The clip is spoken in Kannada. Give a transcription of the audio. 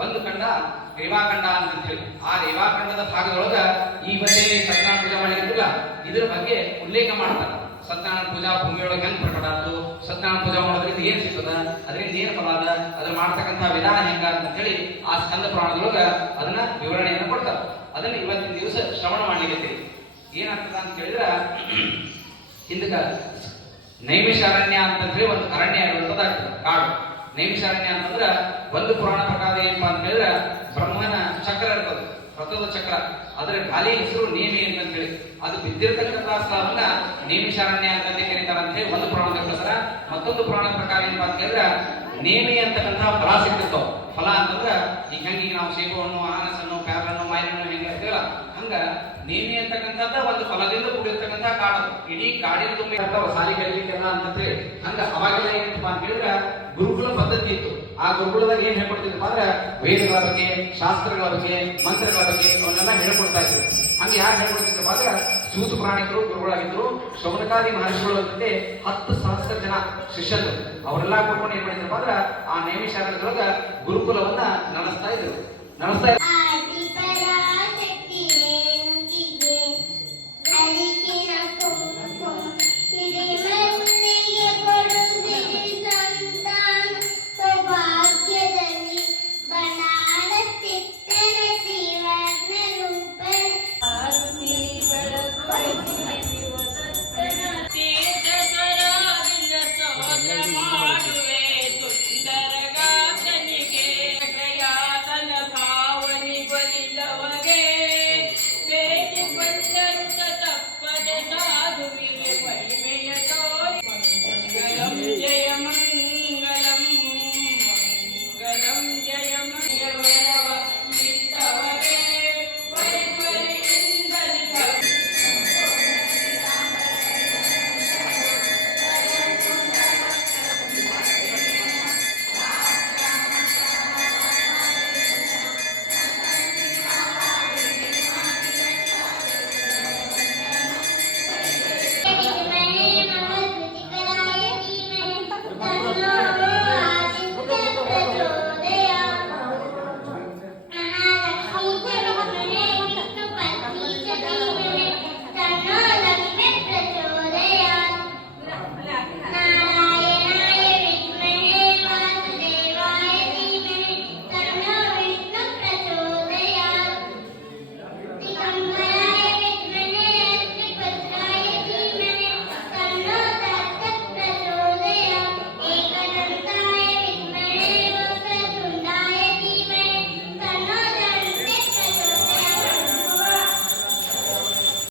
ಒಂದು ಖಂಡ ರೇವಾಖಂಡ ಅಂತ ಹೇಳಿ ಆ ರೇವಾಖಂಡದ ಭಾಗದೊಳಗ ಈ ಬಗ್ಗೆ ಸತ್ಯನಾರಾಯಣ ಪೂಜಾ ಮಾಡಿರ್ತಿಲ್ಲ ಇದ್ರ ಬಗ್ಗೆ ಉಲ್ಲೇಖ ಮಾಡ್ತಾರೆ. ಸತ್ಯನಾರಾಯಣ ಪೂಜಾ ಭೂಮಿಯೊಳಗೆ ಹೆಂಗ್ ಪ್ರಕಟ ಆಯ್ತು, ಸತ್ಯನಾರಾಯಣ ಪೂಜಾ ಮಾಡೋದ್ರಿಂದ ಏನ್ ಸಿಗ್ತದ, ಅದರಿಂದ ಏನ್ ಫಲ ಅದ, ಅದ್ರ ಮಾಡ್ತಕ್ಕಂಥ ವಿಧಾನ ಹೆಂಗ ಅಂತ ಹೇಳಿ ಆ ಸ್ಕಂದ ಪುರಾಣದೊಳಗ ಅದನ್ನ ವಿವರಣೆಯನ್ನು ಕೊಡ್ತಾರೆ. ಅದನ್ನ ಇವತ್ತಿನ ದಿವಸ ಶ್ರವಣ ಮಾಡ್ಲಿಕ್ಕೆ ಏನಾಗ್ತದ ಅಂತ ಕೇಳಿದ್ರ, ಹಿಂದಕ ನೈಮಿಷಾರಣ್ಯ ಅಂತ ಹೇಳಿ ಒಂದು ಅರಣ್ಯ ಇರುವಂತದ್ದಾಗ್ತದೆ, ಕಾಡು. ನೈಮಿಷಾರಣ್ಯ ಅಂತಂದ್ರ ಒಂದು ಪುರಾಣ ಪ್ರಕಾರ ಏನಪ್ಪಾ ಅಂತ ಹೇಳಿದ್ರ ಬ್ರಹ್ಮನ ಚಕ್ರ ಇರ್ತದೆ, ರಥದ ಚಕ್ರ, ಅದರ ಗಾಲಿ ಹೆಸರು ನೇಮಿ ಅಂತ ಹೇಳಿ ಅದು ಬಿದ್ದಿರತಕ್ಕಂತಹ ಸ್ಥಳವನ್ನ ನೇಮಿಷಾರಣ್ಯ ಅಂತ ಕರೀತಾರ ಅಂತ ಹೇಳಿ ಒಂದು ಪುರಾಣದ ಪ್ರಕಾರ. ಮತ್ತೊಂದು ಪುರಾಣ ಪ್ರಕಾರ ಏನಪ್ಪಾ ಅಂತ ಹೇಳಿದ್ರ ನೇಮಿ ಅಂತಕ್ಕಂತಹ ಫಲ ಸಿಗ್ತಿರ್ತಾವ. ಫಲ ಅಂತಂದ್ರ ಈಗ ಹೆಂಗೆ ನಾವು ಸೇಬು ಹಣ್ಣು, ಅನಾನಸ್ ಹಣ್ಣು, ಪ್ಯಾರಲ ಹಣ್ಣು, ಮಾವಿನ ಹಣ್ಣು ಹೆಂಗೆ ಇರ್ತೀವಲ್ಲ ಹಂಗ ನೇಮಿ ಅಂತಕ್ಕಂಥದ್ದ ಒಂದು ಫಲದಿಂದ ಕೂಡಿರ್ತಕ್ಕಂಥ ಕಾಡು. ಇಡೀ ಕಾಡಿನ ತುಂಬಿ ಇರ್ತಾವ ಸಾಲಿ ಕಲಿಲಿಕ್ಕೆಲ್ಲ ಅಂತ ಹೇಳಿ. ಹಂಗ ಅವಾಗೆಲ್ಲ ಏನಪ್ಪಾ ಅಂತ ಹೇಳಿದ್ರ ಗುರುಕುಲ ಪದ್ಧತಿ ಇತ್ತು. ಆ ಗುರುಕುಲದಾಗ ಏನ್ ಹೇಳ್ಕೊಡ್ತಿದ್ರಪ್ಪ ಅಂದ್ರೆ ವೇದಗಳ ಬಗ್ಗೆ, ಶಾಸ್ತ್ರಗಳ ಬಗ್ಗೆ, ಮಂತ್ರಗಳ ಬಗ್ಗೆ ಅವನ್ನೆಲ್ಲ ಹೇಳ್ಕೊಡ್ತಾ ಇದ್ರು. ಹಂಗೆ ಯಾರು ಹೇಳ್ಕೊಡ್ತಿದ್ರಪ್ಪ ಅಂದ್ರೆ ಸೂತ ಪ್ರಾಣಿಕರು ಗುರುಗಳಾಗಿದ್ರು. ಶೌನಕಾದಿ ಮಹರ್ಷಿಗಳ ಜೊತೆ 10,000 ಜನ ಶಿಷ್ಯರು ಅವರೆಲ್ಲ ಕೂತ್ಕೊಂಡು ಏನ್ ಮಾಡಿದ್ರಪ್ಪ ಅಂದ್ರೆ ಆ ನೇಮಿಷಾರಣ್ಯದೊಳಗ ಗುರುಕುಲವನ್ನ ನಡೆಸ್ತಾ ಇದ್ರು.